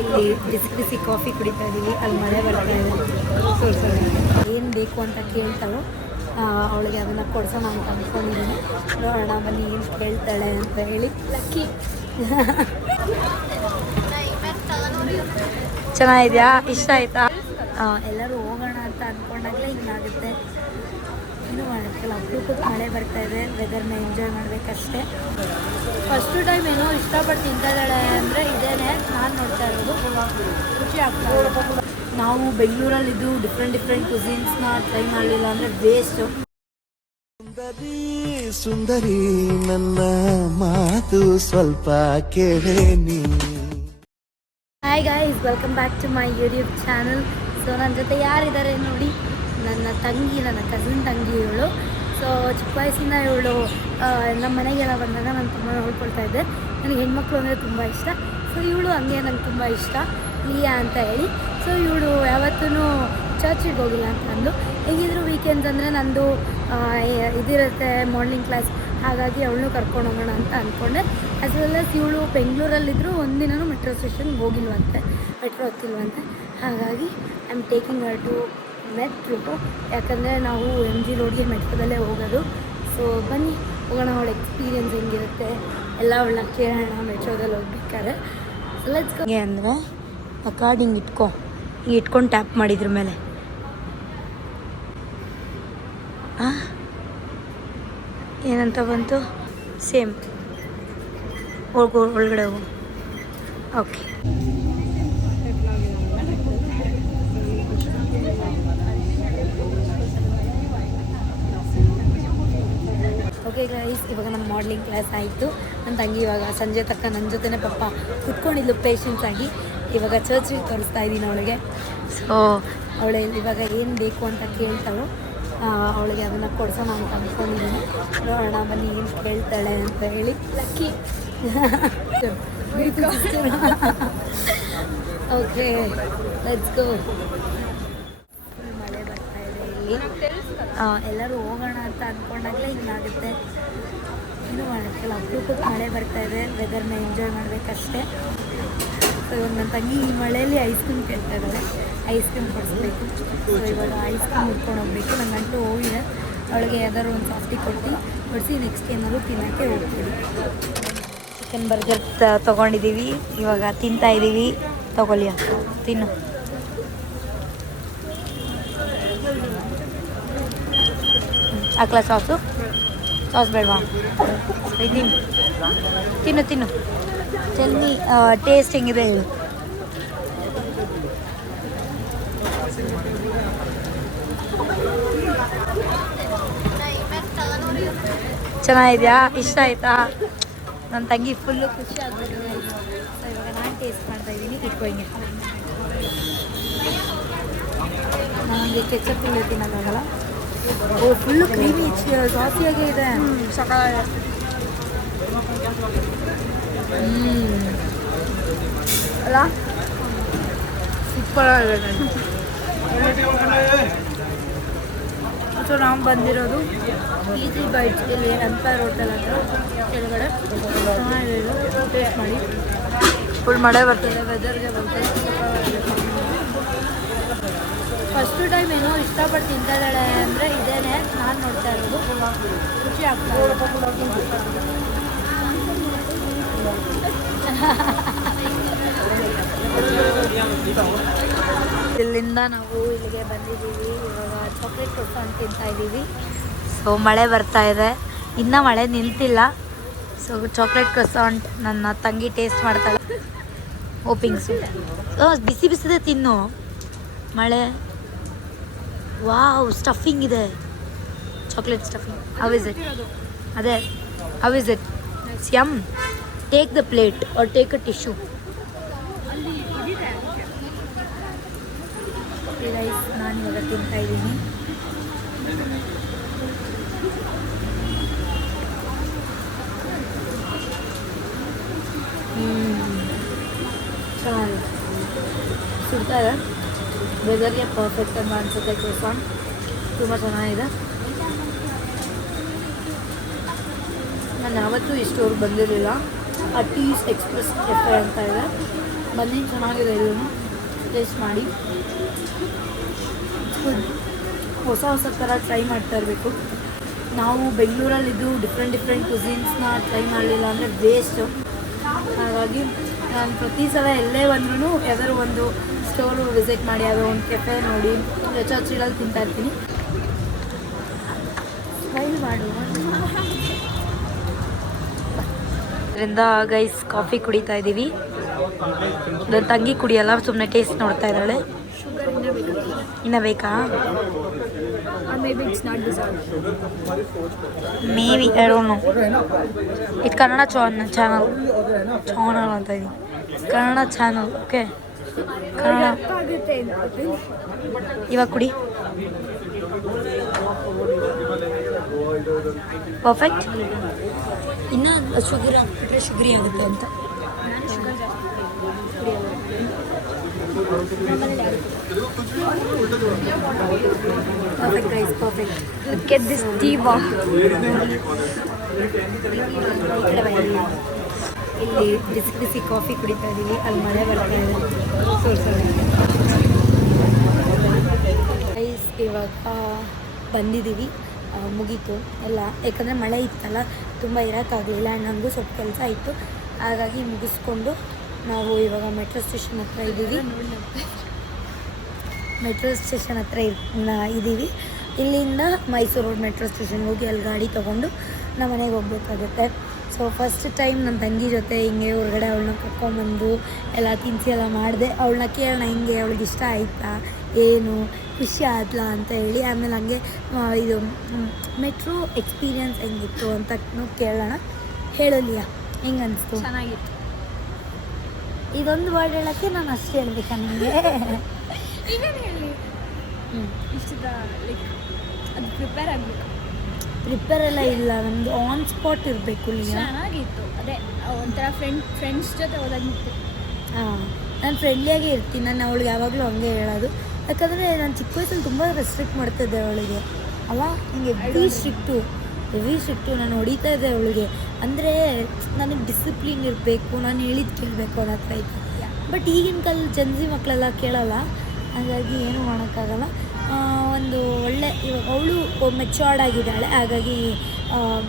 ಇಲ್ಲಿ ಬಿಸಿ ಬಿಸಿ ಕಾಫಿ ಕುಡಿತಾ ಇದ್ದೀವಿ. ಅಲ್ಲಿ ಮಳೆ ಬರ್ತಾ ಇದೆ. ಏನು ಬೇಕು ಅಂತ ಕೇಳ್ತಾಳು. ಅವಳಿಗೆ ಅದನ್ನು ಕೊಡ್ಸೋಣ ಅಂತ ಅಂದ್ಕೊಂಡಿದ್ದೀನಿ. ನೋಡೋಣ ಬನ್ನಿ ಏನು ಕೇಳ್ತಾಳೆ ಅಂತ ಹೇಳಿ. ಲಕ್ಕಿ ಚೆನ್ನಾಗಿದೆಯಾ? ಇಷ್ಟ ಆಯ್ತಾ? ಎಲ್ಲರೂ ಹೋಗೋಣ ಅಂತ ಅಂದ್ಕೊಂಡಾಗಲೇ ಹಿಂಗಾಗುತ್ತೆ. ಇನ್ನೂ ಮಾಡೋಕ್ಕಿಲ್ಲ. ಅಪರೂಪಕ್ಕೆ ಮಳೆ ಬರ್ತಾ ಇದೆ. ವೆದರ್ನ ಎಂಜಾಯ್ ಮಾಡಬೇಕಷ್ಟೇ. ಫಸ್ಟು ಟೈಮ್ ಏನೋ ಇಷ್ಟಪಟ್ಟು ತಿಂತಾಯಿದ್ದಾಳೆ ಅಂದರೆ ಇದೇನೆ ನಾನು ನೋಡ್ತಾ ಇರೋದು. ಖುಷಿ ಆಗ್ತಾ ಇದೆ. ನಾವು ಬೆಂಗಳೂರಲ್ಲಿದ್ದು ಡಿಫ್ರೆಂಟ್ ಕುಸಿನ್ಸ್ನ ಟ್ರೈ ಮಾಡಲಿಲ್ಲ ಅಂದರೆ ವೇಸ್ಟು. ಸುಂದರಿ ಸುಂದರಿ ನನ್ನ ಮಾತು ಸ್ವಲ್ಪ ಕೇಳೇನಿ. Hi guys, welcome back to my YouTube channel. So ನನ್ನ ಜೊತೆ ಯಾರಿದ್ದಾರೆ ನೋಡಿ, ನನ್ನ ತಂಗಿ, ನನ್ನ ಕಸಿನ್ ತಂಗಿ ಇವಳು. ಸೊ ಚಿಕ್ಕ ವಯಸ್ಸಿಂದ ಇವಳು ನಮ್ಮ ಮನೆಗೆಲ್ಲ ಬಂದಾಗ ನಾನು ತುಂಬ ನೋಡ್ಕೊಳ್ತಾ ಇದ್ದೆ. ನನಗೆ ಹೆಣ್ಮಕ್ಳು ಅಂದರೆ ತುಂಬ ಇಷ್ಟ. ಸೊ ಇವಳು ಹಂಗೆ ನಂಗೆ ತುಂಬ ಇಷ್ಟ, ಲಿಯಾ ಅಂತ ಹೇಳಿ. ಸೊ ಇವಳು ಯಾವತ್ತೂ ಚರ್ಚಿಗೆ ಹೋಗಿಲ್ಲ ಅಂತ ಅಂದು. ಹೇಗಿದ್ರು ವೀಕೆಂಡ್ಸ್ ಅಂದರೆ ನಂದು ಇದಿರುತ್ತೆ ಮಾರ್ನಿಂಗ್ ಕ್ಲಾಸ್, ಹಾಗಾಗಿ ಅವಳನ್ನೂ ಕರ್ಕೊಂಡು ಹೋಗೋಣ ಅಂತ ಅಂದ್ಕೊಂಡೆ. ಆ್ಯಸ್ ವೆಲ್ ಆಸ್ ಇವಳು ಬೆಂಗಳೂರಲ್ಲಿದ್ದರೂ ಒಂದಿನೂ ಮೆಟ್ರೋ ಸ್ಟೇಷನ್ಗೆ ಹೋಗಿಲ್ವಂತೆ, ಮೆಟ್ರೋ ಹತ್ತಿಲ್ವಂತೆ. ಹಾಗಾಗಿ I am taking her to metro. ಯಾಕಂದರೆ ನಾವು MG ರೋಡ್ಗೆ ಮೆಟ್ರೋದಲ್ಲೇ ಹೋಗೋದು. ಸೊ ಬನ್ನಿ ಹೋಗೋಣ, ಅವಳ ಎಕ್ಸ್ಪೀರಿಯನ್ಸ್ ಹೆಂಗಿರುತ್ತೆ ಎಲ್ಲ ಅವಳನ್ನ ಕೇಳೋಣ ಮೆಟ್ರೋದಲ್ಲಿ ಹೋಗ್ಬೇಕಾದ್ರೆ. So let's go. ಅಂದರೆ ಆ ಕಾರ್ಡ್ ಹಿಂಗೆ ಇಟ್ಕೊಂಡು ಟ್ಯಾಪ್ ಮಾಡಿದ್ರ ಮೇಲೆ ಏನಂತ ಬಂತು? ಸೇಮ್ ಒಳಗಡೆ ಹೋಗು. ಓಕೆ, ಓಕೆ ಗೈಸ್, ಇವಾಗ ನಮ್ಮ ಮಾಡಲಿಂಗ್ ಕ್ಲಾಸ್ ಆಯಿತು. ನನ್ನ ತಂಗಿ ಇವಾಗ ಸಂಜೆ ತಕ್ಕ ನನ್ನ ಜೊತೆನೇ ಪಾಪ ಕುತ್ಕೊಂಡಿದ್ಲು ಪೇಷನ್ಸ್ ಆಗಿ. ಇವಾಗ ಚರ್ಚಿಗೆ ತೋರಿಸ್ತಾ ಇದ್ದೀನಿ ಅವಳಿಗೆ. ಸೊ ಅವಳು ಇವಾಗ ಏನು ಬೇಕು ಅಂತ ಕೇಳ್ತಾಳು. ಅವಳಿಗೆ ಅದನ್ನು ಕೊಡ್ಸೋಣ ಅಂತ ಅಂದ್ಕೊಂಡಿದ್ದೀನಿ. ನೋಡೋಣ ಬನ್ನಿ ಏನು ಕೇಳ್ತಾಳೆ ಅಂತ ಹೇಳಿ. Lucky okay, let's go. ಮಳೆ ಬರ್ತಾ ಇದೆ ಇಲ್ಲಿ. ಎಲ್ಲರೂ ಹೋಗೋಣ ಅಂತ ಅಂದ್ಕೊಂಡಾಗಲೇ ಹಿಂಗಾಗುತ್ತೆ. ಇನ್ನೂ ಮಾಡೋಕ್ಕಿಲ್ಲ. ಅಪರೂಪಕ್ಕೆ ಮಳೆ ಬರ್ತಾ ಇದೆ. ವೆದರ್ನ ಎಂಜಾಯ್ ಮಾಡಬೇಕಷ್ಟೇ. ಸೊ ಇವಾಗ ನನ್ನ ತಂಗಿ ಈ ಮಳೆಯಲ್ಲಿ ಐಸ್ ಕ್ರೀಮ್ ಕೇಳ್ತಾ ಇದ್ದಾರೆ. ಐಸ್ ಕ್ರೀಮ್ ಕೊಡಿಸ್ಬೇಕು. ಸೊ ಇವಾಗ ಐಸ್ ಕ್ರೀಮ್ ಹುಡ್ಕೊಂಡು ಹೋಗ್ಬೇಕು. ನನ್ನ ಗಂಟು ಹೋಗಿದೆ. ಅವಳಿಗೆ ಯಾವ್ದಾದ್ರು ಒಂದು ಸಾಫ್ಟಿ ಕೊಡಿಸಿ ನೆಕ್ಸ್ಟ್ ಏನಾದರೂ ತಿನ್ನೋಕ್ಕೆ ಹೋಗ್ತೀವಿ. ಚಿಕನ್ ಬರ್ಗರ್ ತೊಗೊಂಡಿದ್ದೀವಿ, ಇವಾಗ ತಿಂತಾಯಿದ್ದೀವಿ. ತೊಗೊಳ್ಳಿ, ತಿನ್ನು. ಹಾಕ್ಲಾ ಸಾಸು? ಸಾಸ್ ಬೇಡವಾ? ತಿನ್ನು. ಟೆಲ್ ಮೀ ಟೇಸ್ಟ್ ಹೆಂಗಿದೆ ಹೇಳಿ. ಚೆನ್ನಾಗಿದೆಯಾ? ಇಷ್ಟ ಆಯಿತಾ? ನನ್ನ ತಂಗಿ ಫುಲ್ಲು ಖುಷಿ ಆಗ್ಬಿಟ್ಟಿದೆ. ಸೊ ಇವಾಗ ನಾನು ಟೇಸ್ಟ್ ಮಾಡ್ತಾಯಿದ್ದೀನಿ. ಇಟ್ಕೊ ಹಿಂಗೆ. ನನಗೆ ಕೆಚ್ಚಪ್ ಇಲ್ಲ ತಿನ್ನೋಕ್ಕಾಗಲ್ಲ. ಓ, ಫುಲ್ಲು ಕ್ರೀಮಿ ಸಾಸಿಯಾಗೇ ಇದೆ. ಸಕಾಲ ಅಲ್ಲ, ಸೂಪರ್ ಆಗಿದೆ. ಸೊ ನಾವು ಬಂದಿರೋದು ಈಸಿ ಬೈಟ್ಸ್, ಇಲ್ಲಿ ಎಂಪೈರ್ ಹೋಟೆಲ್ ಹತ್ರ ಕೆಳಗಡೆ. ಚೆನ್ನಾಗಿದೆ, ಟೇಸ್ಟ್ ಮಾಡಿ. ಫುಲ್ ಮಳೆ ಬರ್ತಿದೆ, ವೆದರ್ಗೆ ಬರ್ತಿದೆ. ಫಸ್ಟು ಟೈಮ್ ಏನೋ ಇಷ್ಟಪಟ್ಟು ತಿಂತಾಯಿದ್ದಾಳೆ ಅಂದರೆ ಇದೇನೆ ನಾನು ನೋಡ್ತಾ ಇರೋದು. ಖುಷಿ ಆಗ್ತಾ ಇದೆ. ಇಲ್ಲಿಂದ ನಾವು ಇಲ್ಲಿಗೆ ಬಂದಿದ್ದೀವಿ. ಇವಾಗ ಚಾಕ್ಲೇಟ್ ಕೊಡ್ಕೊಂಡು ತಿಂತಾಯಿದ್ದೀವಿ. ಸೊ ಮಳೆ ಬರ್ತಾ ಇದೆ, ಇನ್ನೂ ಮಳೆ ನಿಲ್ತಿಲ್ಲ. ಸೊ ಚಾಕ್ಲೇಟ್ ಕ್ರಸಾಂಟ್ ನನ್ನ ತಂಗಿ ಟೇಸ್ಟ್ ಮಾಡ್ತಾಳೆ. ಓಪಿಂಗ್ಸು ಬಿಸಿ ಬಿಸಿದೆ, ತಿನ್ನು. ಮಳೆ, ವಾವ್, ಸ್ಟಫಿಂಗ್ ಇದೆ, chocolate stuffing. How is it? ಅದೇ, how is it? Yum. Take the plate or take a tissue. Rice ನಾನು ಇವಾಗ ತಿಂತಾಯಿದ್ದೀನಿ. ಚೆನ್ನಾಗಿದೆ, ಸುಡ್ತಾ ಇದೆ. ವೆದರ್ಗೆ ಪರ್ಫೆಕ್ಟ್ ಅಂತ ಅನಿಸುತ್ತೆ. ಕ್ರೋಸಾಂಟ್ ತುಂಬ ಚೆನ್ನಾಗಿದೆ. ನಾನು ಯಾವತ್ತೂ ಇಷ್ಟೋರ್ಗೆ ಬಂದಿರಲಿಲ್ಲ. ಟೀಸ್ ಎಕ್ಸ್ಪ್ರೆಸ್ ಕೆಫೆ ಅಂತ ಇದೆ. ಬನ್ನಿ, ಚೆನ್ನಾಗಿದೆ ಇದನ್ನು ಟೇಸ್ಟ್ ಮಾಡಿ. ಹೊಸ ಹೊಸ ಥರ ಟ್ರೈ ಮಾಡ್ತಾ ಇರಬೇಕು. ನಾವು ಬೆಂಗಳೂರಲ್ಲಿದ್ದು ಡಿಫ್ರೆಂಟ್ ಕ್ಯುಸಿನ್ಸ್ನ ಟ್ರೈ ಮಾಡಲಿಲ್ಲ ಅಂದರೆ ವೇಸ್ಟು. ಹಾಗಾಗಿ ನಾನು ಪ್ರತಿ ಸಲ ಎಲ್ಲೇ ಬಂದ್ರೂ ಯಾವ್ದಾದ್ರು ಒಂದು ಸ್ಟೋರು ವಿಸಿಟ್ ಮಾಡಿ, ಯಾವುದೋ ಒಂದು ಕೆಫೆ ನೋಡಿ ಚರ್ಚಿಗಳಲ್ಲಿ ತಿಂತಾ ಇರ್ತೀನಿ. ಸ್ಮೈಲ್ ಮಾಡು. ಅದರಿಂದ ಗೈಸ್ ಕಾಫಿ ಕುಡಿತಾ ಇದ್ದೀವಿ. ನನ್ನ ತಂಗಿ ಕುಡಿಯಲ್ಲ, ಸುಮ್ಮನೆ ಟೇಸ್ಟ್ ನೋಡ್ತಾ ಇದ್ದಾಳೆ. ಇನ್ನ ಬೇಕಾ? Maybe I don't know. ಇದು ಕನ್ನಡ ಚಾನಲ್ ಅಂತ ಇದೆ, ಕನ್ನಡ ಚಾನಲ್. ಓಕೆ, ಕನ್ನಡ ಇವಾಗ ಕುಡಿ. ಪರ್ಫೆಕ್ಟ್. ಇನ್ನು ಶುಗರ್ ಹಾಕ್ಬಿಟ್ರೆ ಶುಗರಿ ಆಗುತ್ತೆ ಅಂತ. Perfect guys, perfect. Get this ಟೀವಾ. ಇಲ್ಲಿ ಬಿಸಿ ಬಿಸಿ ಕಾಫಿ ಕುಡಿತಾ ಇದ್ದೀವಿ. ಅಲ್ಲಿ ಮಳೆ ಬರ್ತಾ ಇದೆ. ಗೈಸ್ ಇವಾಗ ಬಂದಿದ್ದೀವಿ, ಮುಗೀತು ಎಲ್ಲ. ಯಾಕಂದರೆ ಮಳೆ ಇತ್ತಲ್ಲ, ತುಂಬ ಇರೋಕ್ಕಾಗಲಿಲ್ಲ. ನನಗೂ ಸ್ವಲ್ಪ ಕೆಲಸ ಇತ್ತು, ಹಾಗಾಗಿ ಮುಗಿಸ್ಕೊಂಡು ನಾವು ಇವಾಗ ಮೆಟ್ರೋ ಸ್ಟೇಷನ್ ಹತ್ರ ಇದ್ದೀವಿ. ಇಲ್ಲಿಂದ ಮೈಸೂರು ರೋಡ್ ಮೆಟ್ರೋ ಸ್ಟೇಷನ್ಗೆ ಹೋಗಿ ಅಲ್ಲಿ ಗಾಡಿ ತೊಗೊಂಡು ನಮ್ಮ ಮನೆಗೆ ಹೋಗ್ಬೇಕಾಗುತ್ತೆ. ಸೊ ಫಸ್ಟ್ ಟೈಮ್ ನನ್ನ ತಂಗಿ ಜೊತೆ ಹಿಂಗೆ ಹೊರಗಡೆ ಅವಳನ್ನ ಕರ್ಕೊಂಬಂದು ಎಲ್ಲ ತಿನ್ನಿಸಿ ಎಲ್ಲ ಮಾಡಿದೆ. ಅವಳನ್ನ ಕೇಳೋಣ ಹಿಂಗೆ ಅವಳಿಗೆ ಇಷ್ಟ ಆಯಿತಾ, ಏನು ಖುಷಿ ಆದ್ಲಾ ಅಂತ ಹೇಳಿ. ಆಮೇಲೆ ಹಂಗೆ ಇದು ಮೆಟ್ರೋ ಎಕ್ಸ್ಪೀರಿಯನ್ಸ್ ಹೆಂಗಿತ್ತು ಅಂತ ಕೇಳೋಣ. ಹೇಳಲಿಯಾ, ಹೆಂಗೆ ಅನಿಸ್ತು? ಚೆನ್ನಾಗಿತ್ತು. ಇದೊಂದು ವರ್ಡ್ ಹೇಳೋಕ್ಕೆ ನಾನು ಅಷ್ಟು ಹೇಳ್ಬೇಕಾ ನಿಮಗೆ? ಇನ್ನೇನು ಹೇಳಿ, ಇಷ್ಟದ ಲೈಕ್ ಅದು ಪ್ರಿಪೇರ್ ಆಗಬೇಕು. ಪ್ರಿಪೇರ್ ಎಲ್ಲ ಇಲ್ಲ, ನಮ್ಮದು ಆನ್ ಸ್ಪಾಟ್ ಇರಬೇಕು. ಚೆನ್ನಾಗಿತ್ತು. ಅದೇ ಒಂಥರ ಫ್ರೆಂಡ್ಸ್ ಜೊತೆ ಹೋದಾಗಿತ್ತು. ಹಾಂ, ನಾನು ಫ್ರೆಂಡ್ಲಿಯಾಗೇ ಇರ್ತೀನಿ. ನಾನು ಅವಳಿಗೆ ಯಾವಾಗಲೂ ಹಂಗೆ ಹೇಳೋದು. ಯಾಕಂದರೆ ನಾನು ಚಿಕ್ಕ ವಯಸ್ಸಲ್ಲಿ ತುಂಬ ರೆಸ್ಟ್ರಿಕ್ಟ್ ಮಾಡ್ತಿದ್ದೆ ಅವಳಿಗೆ ಅಲ್ಲ. ಹಿಂಗೆ ಹೆವಿ ಸ್ಟ್ರಿಕ್ಟು ನಾನು ಹೊಡಿತಾ ಇದ್ದೆ ಅವಳಿಗೆ. ಅಂದರೆ ನನಗೆ ಡಿಸಿಪ್ಲಿನ್ ಇರಬೇಕು, ನಾನು ಹೇಳಿದ್ದು ಕೇಳಬೇಕು ಅನ್ನೋ ಹತ್ರ ಇತ್ತು. ಬಟ್ ಈಗಿನ ಕಾಲದ ಜನ್ಸಿ ಮಕ್ಕಳೆಲ್ಲ ಕೇಳಲ್ಲ, ಹಾಗಾಗಿ ಏನೂ ಮಾಡೋಕ್ಕಾಗಲ್ಲ. ಒಂದು ಒಳ್ಳೆ ಇವಾಗ ಅವಳು ಮೆಚ್ಯೂರ್ಡ್ ಆಗಿದ್ದಾಳೆ, ಹಾಗಾಗಿ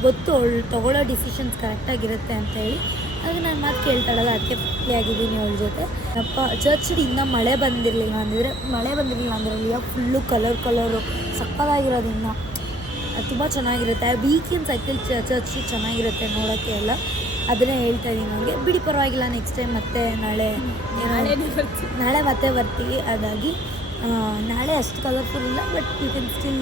ಗೊತ್ತು ಅವಳು ತೊಗೊಳ್ಳೋ ಡಿಸಿಷನ್ಸ್ ಕರೆಕ್ಟಾಗಿರುತ್ತೆ ಅಂತ ಹೇಳಿ. ಹಾಗೆ ನಾನು ಮಾತು ಕೇಳ್ತಾಳಲ್ಲ, ಅದಕ್ಕೆ ಫ್ರೀ ಆಗಿದ್ದೀನಿ ಅವಳ ಜೊತೆ. ಅಪ್ಪ ಚರ್ಚಲ್ಲಿ ಇನ್ನೂ ಮಳೆ ಬಂದಿರಲಿಲ್ಲ ಅಂದರೆ ಫುಲ್ಲು ಕಲರು ಸಕ್ಕತ್ತಾಗಿರೋದ್ರಿಂದ ತುಂಬ ಚೆನ್ನಾಗಿರುತ್ತೆ. ವೀಕೆಂಡ್ ಸೈಕಲ್ ಚರ್ಚ್ ಚೆನ್ನಾಗಿರುತ್ತೆ ನೋಡೋಕ್ಕೆ ಎಲ್ಲ. ಅದನ್ನೇ ಹೇಳ್ತಾ ಇದ್ದೀನಿ ನನಗೆ. ಬಿಡಿ, ಪರವಾಗಿಲ್ಲ, ನೆಕ್ಸ್ಟ್ ಟೈಮ್ ಮತ್ತೆ ನಾಳೆ ಮತ್ತೆ ಬರ್ತೀವಿ. ಹಾಗಾಗಿ ನಾಳೆ ಅಷ್ಟು ಕಲರ್ಫುಲ್ ಇಲ್ಲ, but you can still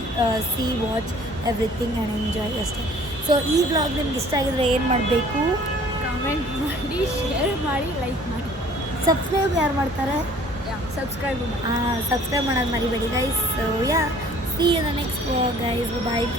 see watch everything and enjoy ಅಷ್ಟೇ. ಸೊ ಈ ವ್ಲಾಗ್ ನಿಮ್ಗೆ ಇಷ್ಟ ಆಗಿದ್ರೆ ಏನು ಮಾಡಬೇಕು? ಕಮೆಂಟ್ ಮಾಡಿ, ಶೇರ್ ಮಾಡಿ, ಲೈಕ್ ಮಾಡಿ. ಸಬ್ಸ್ಕ್ರೈಬ್ ಯಾರು ಮಾಡ್ತಾರೆ? ಸಬ್ಸ್ಕ್ರೈಬ್ ಮಾಡೋದು ಮರಿಬೇಡಿ guys. So yeah, see you the next vlog guys. Bye.